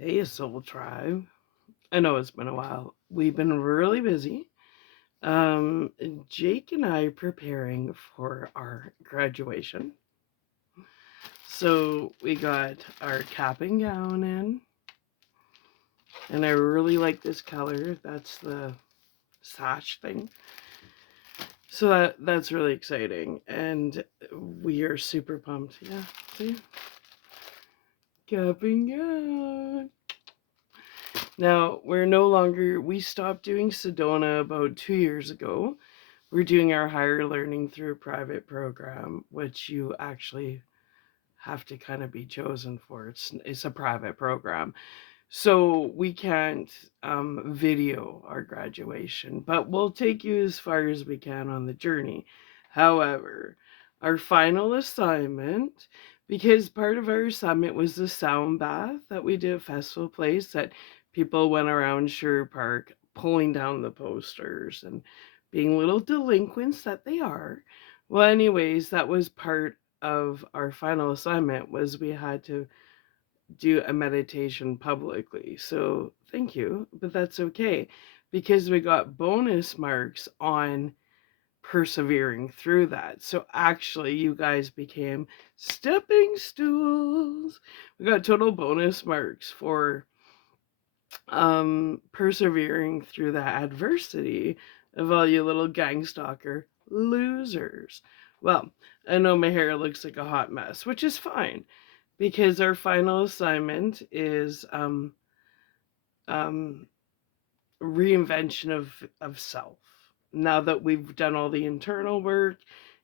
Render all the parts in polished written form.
Hey, Soul Tribe. I know it's been a while. We've been really busy. Um, Jake and I preparing for our graduation. So we got our cap and gown in, and I really like this color. That's the sash thing. So that's really exciting, and we are super pumped. Yeah, see, cap and gown. Now we're no longer. We stopped doing Sedona about 2 years ago. We're doing our higher learning through a private program, which you actually have to kind of be chosen for. It's a private program, so we can't video our graduation, but we'll take you as far as we can on the journey. However, our final assignment, because part of our assignment was the sound bath that we did at Festival Place, that people went around Sherwood Park pulling down the posters and being little delinquents that they are. Well, anyways, that was part of our final assignment was we had to do a meditation publicly. So thank you, but that's okay because we got bonus marks on persevering through that. So actually, you guys became stepping stools. We got total bonus marks for persevering through the adversity of all you little gang stalker losers. Well, I know my hair looks like a hot mess, which is fine because our final assignment is um, reinvention of self. Now that we've done all the internal work,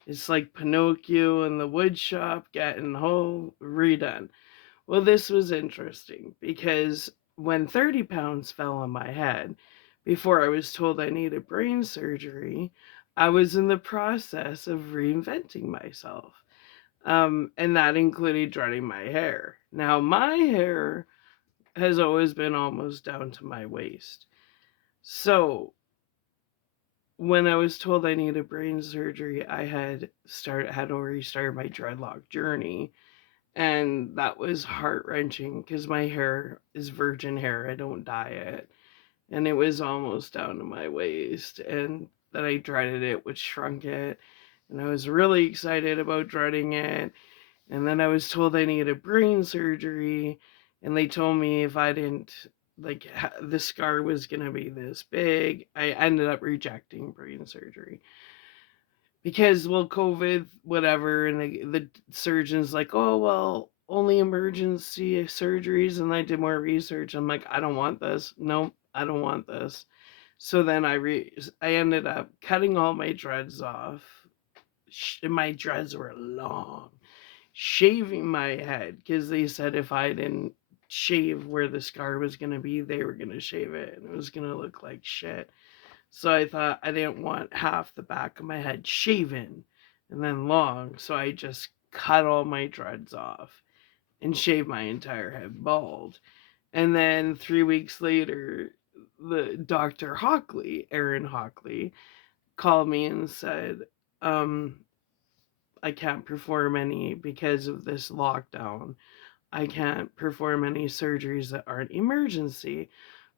it's like Pinocchio in the wood shop getting whole redone. Well, this was interesting because when 30 pounds fell on my head, before I was told I needed brain surgery, I was in the process of reinventing myself. And that included dreading my hair. Now, my hair has always been almost down to my waist. So, when I was told I needed brain surgery, I had already started my dreadlock journey, and that was heart-wrenching because my hair is virgin hair. I don't dye it, and it was almost down to my waist, and then I dreaded it, which shrunk it, and I was really excited about dreading it. And then I was told I needed brain surgery, and they told me if I didn't, like, the scar was going to be this big. I ended up rejecting brain surgery because, well, COVID, whatever, and the surgeon's like, oh, well, only emergency surgeries. And I did more research. I'm like, I don't want this. No, I don't want this. So then I ended up cutting all my dreads off. My dreads were long, shaving my head because they said if I didn't shave where the scar was going to be, they were going to shave it and it was going to look like shit. So I thought I didn't want half the back of my head shaven and then long. So I just cut all my dreads off and shaved my entire head bald. And then 3 weeks later, the Dr. Hockley, Aaron Hockley, called me and said, um, I can't perform any because of this lockdown. I can't perform any surgeries that aren't emergency.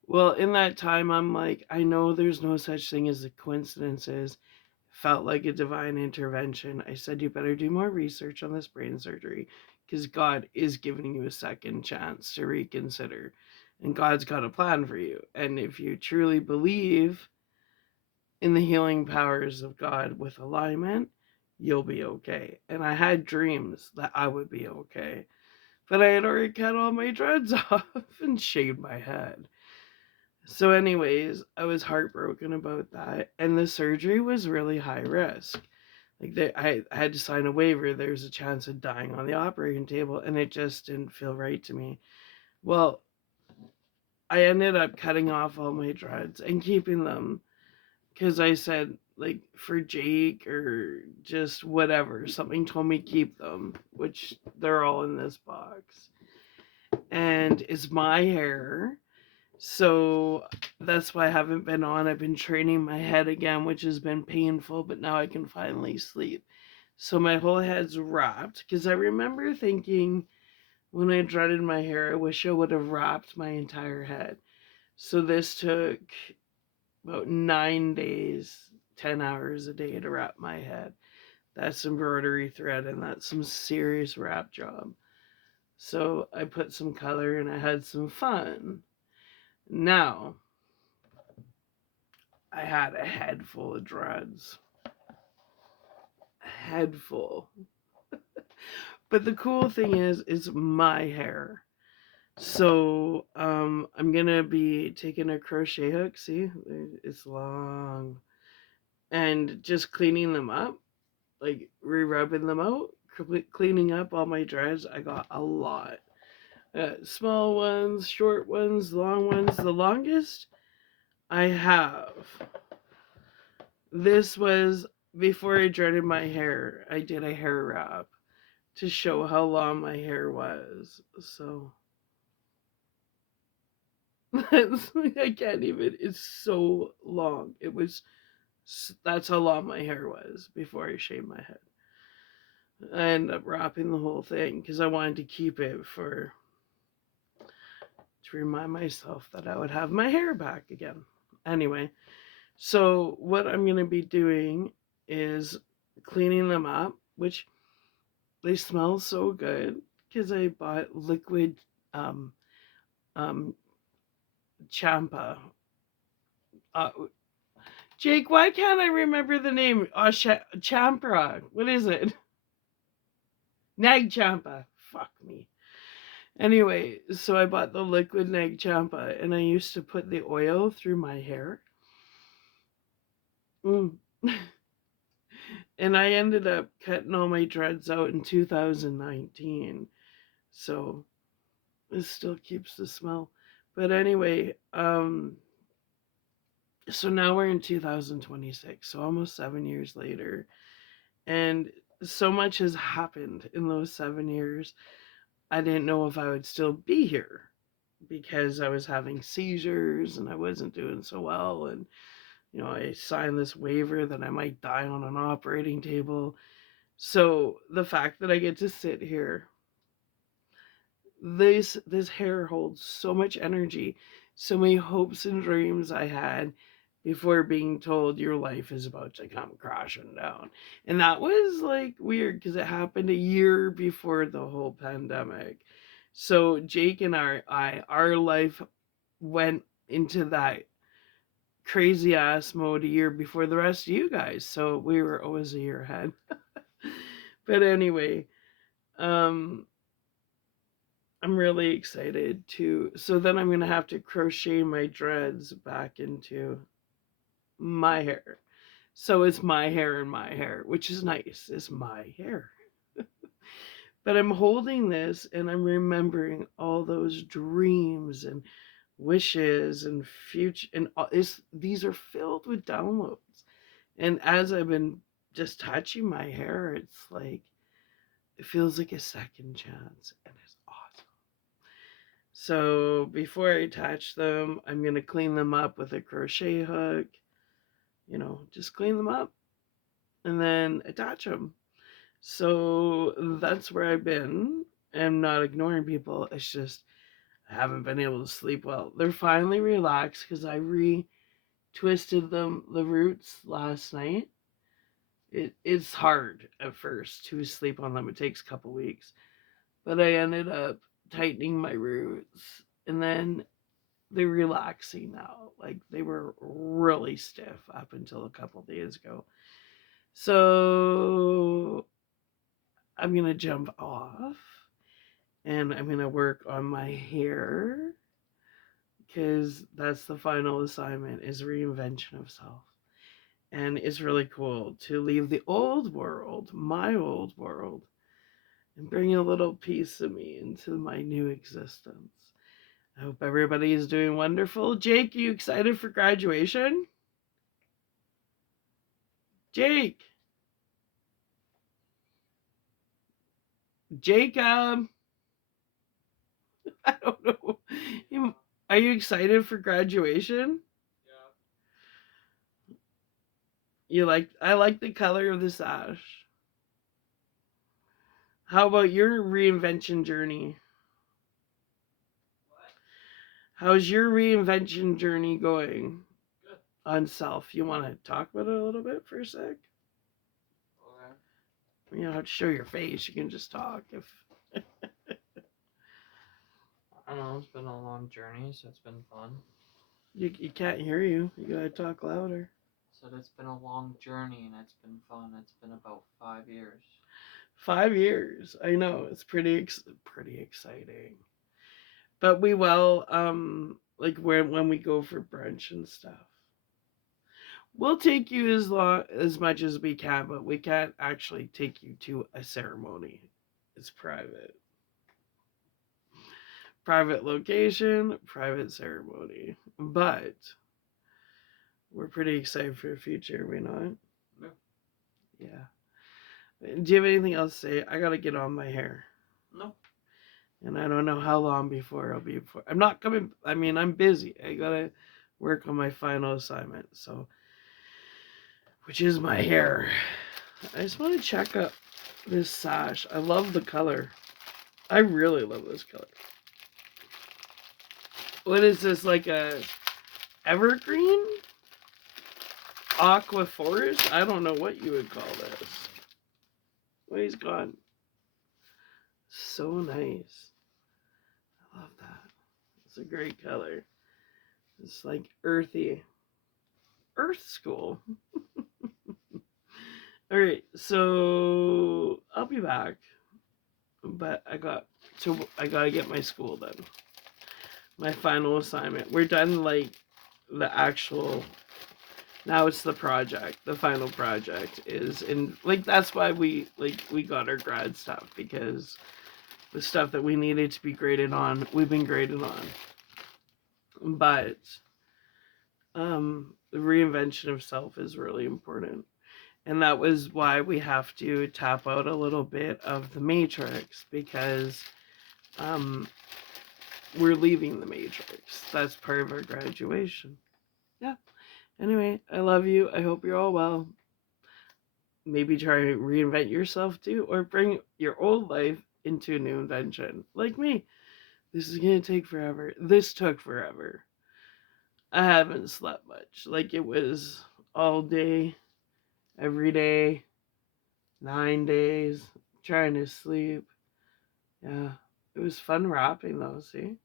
Well, in that time, I'm like, I know there's no such thing as coincidences. Felt like a divine intervention. I said, you better do more research on this brain surgery because God is giving you a second chance to reconsider. And God's got a plan for you. And if you truly believe in the healing powers of God with alignment, you'll be okay. And I had dreams that I would be okay. But I had already cut all my dreads off and shaved my head. So, anyways, I was heartbroken about that. And the surgery was really high risk. I had to sign a waiver. There's a chance of dying on the operating table, and it just didn't feel right to me. Well, I ended up cutting off all my dreads and keeping them because I said, like, for Jake or just whatever, something told me keep them, which they're all in this box. And it's my hair. So that's why I haven't been on. I've been training my head again, which has been painful, but now I can finally sleep. So my whole head's wrapped because I remember thinking When I dreaded my hair, I wish I would have wrapped my entire head. So this took about 9 days, 10 hours a day to wrap my head. That's embroidery thread, and that's some serious wrap job. So I put some color and I had some fun. Now, I had a head full of dreads. A head full. But the cool thing is, it's my hair. So I'm gonna be taking a crochet hook, see, it's long, and just cleaning them up, like re-rubbing them out, cleaning up all my dreads. I got a lot. Small ones, short ones, long ones. The longest I have. This was before I dreaded my hair. I did a hair wrap to show how long my hair was. So I can't even. It's so long. It was. That's how long my hair was before I shaved my head. I ended up wrapping the whole thing because I wanted to keep it to remind myself that I would have my hair back again. Anyway, so what I'm going to be doing is cleaning them up, which they smell so good because I bought liquid um, um, champa. Uh, Jake, why can't I remember the name? Champra. What is it? Nag Champa. Fuck me. Anyway, so I bought the liquid Nag Champa and I used to put the oil through my hair. Mm. And I ended up cutting all my dreads out in 2019. So it still keeps the smell. But anyway, so now we're in 2026, so almost 7 years later. And so much has happened in those 7 years. I didn't know if I would still be here because I was having seizures and I wasn't doing so well. And, I signed this waiver that I might die on an operating table. So the fact that I get to sit here, this hair holds so much energy, so many hopes and dreams I had before being told your life is about to come crashing down. And that was like weird because it happened a year before the whole pandemic. So Jake and our life went into that crazy ass mode a year before the rest of you guys. So we were always a year ahead. But anyway, um I'm really excited to. So then I'm going to have to crochet my dreads back into my hair. So it's my hair and my hair, which is nice. It's my hair. But I'm holding this and I'm remembering all those dreams and wishes and future, and these are filled with downloads. And as I've been just touching my hair, it's like it feels like a second chance, and it's awesome. So before I attach them, I'm going to clean them up with a crochet hook. Just clean them up and then attach them. So that's where I've been. I'm not ignoring people. It's just I haven't been able to sleep well. They're finally relaxed because I twisted the roots last night. It's hard at first to sleep on them. It takes a couple weeks. But I ended up tightening my roots, and then they're relaxing now. Like they were really stiff up until a couple days ago. So I'm gonna jump off and I'm gonna work on my hair because that's the final assignment is reinvention of self. And it's really cool to leave the old world, my old world, and bring a little piece of me into my new existence. I hope everybody is doing wonderful. Jake, you excited for graduation? Jake! Jacob! I don't know. Are you excited for graduation? I like the color of the sash. How about your reinvention journey? How's your reinvention journey going Good. on self? You want to talk about it a little bit for a sec? Okay. You don't have to show your face. You can just talk. If I don't know. It's been a long journey, so it's been fun. you can't hear you, you gotta talk louder. So it's been a long journey, and it's been fun. It's been about 5 years. 5 years. I know it's pretty exciting. But we will like when we go for brunch and stuff. We'll take you as much as we can, but we can't actually take you to a ceremony. It's private. Private location, private ceremony. But we're pretty excited for the future, are we not? Yeah. Yeah. Do you have anything else to say? I gotta get on my hair. No. And I don't know how long before I'll be before. I'm not coming. I mean, I'm busy. I gotta work on my final assignment. So, which is my hair. I just want to check out this sash. I love the color. I really love this color. What is this, like a evergreen? Aqua forest? I don't know what you would call this. Well, he's gone. So nice. I love that. It's a great color. It's like earthy. Earth school. Alright, so I'll be back. But I gotta get my school done. My final assignment. We're done like the actual, now it's the project. The final project is in, like, that's why we got our grad stuff, because the stuff that we needed to be graded on, we've been graded on. But the reinvention of self is really important. And that was why we have to tap out a little bit of the matrix, because we're leaving the matrix. That's part of our graduation. Yeah. Anyway, I love you. I hope you're all well. Maybe try to reinvent yourself too, or bring your old life into a new invention. Like me. This is gonna take forever. This took forever. I haven't slept much. Like, it was all day, every day, 9 days, trying to sleep. Yeah. It was fun rapping though, see?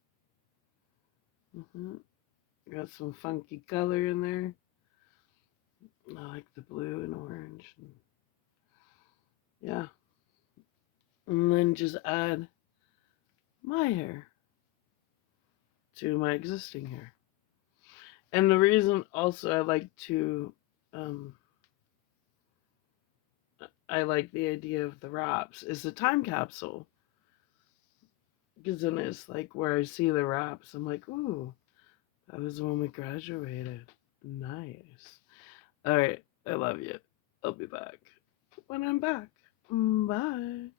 Got some funky color in there. I like the blue and orange. Yeah. And then just add my hair to my existing hair. And the reason also I like the idea of the wraps is the time capsule. Because then it's like where I see the wraps, I'm like, ooh, that was when we graduated. Nice. All right. I love you. I'll be back when I'm back. Bye.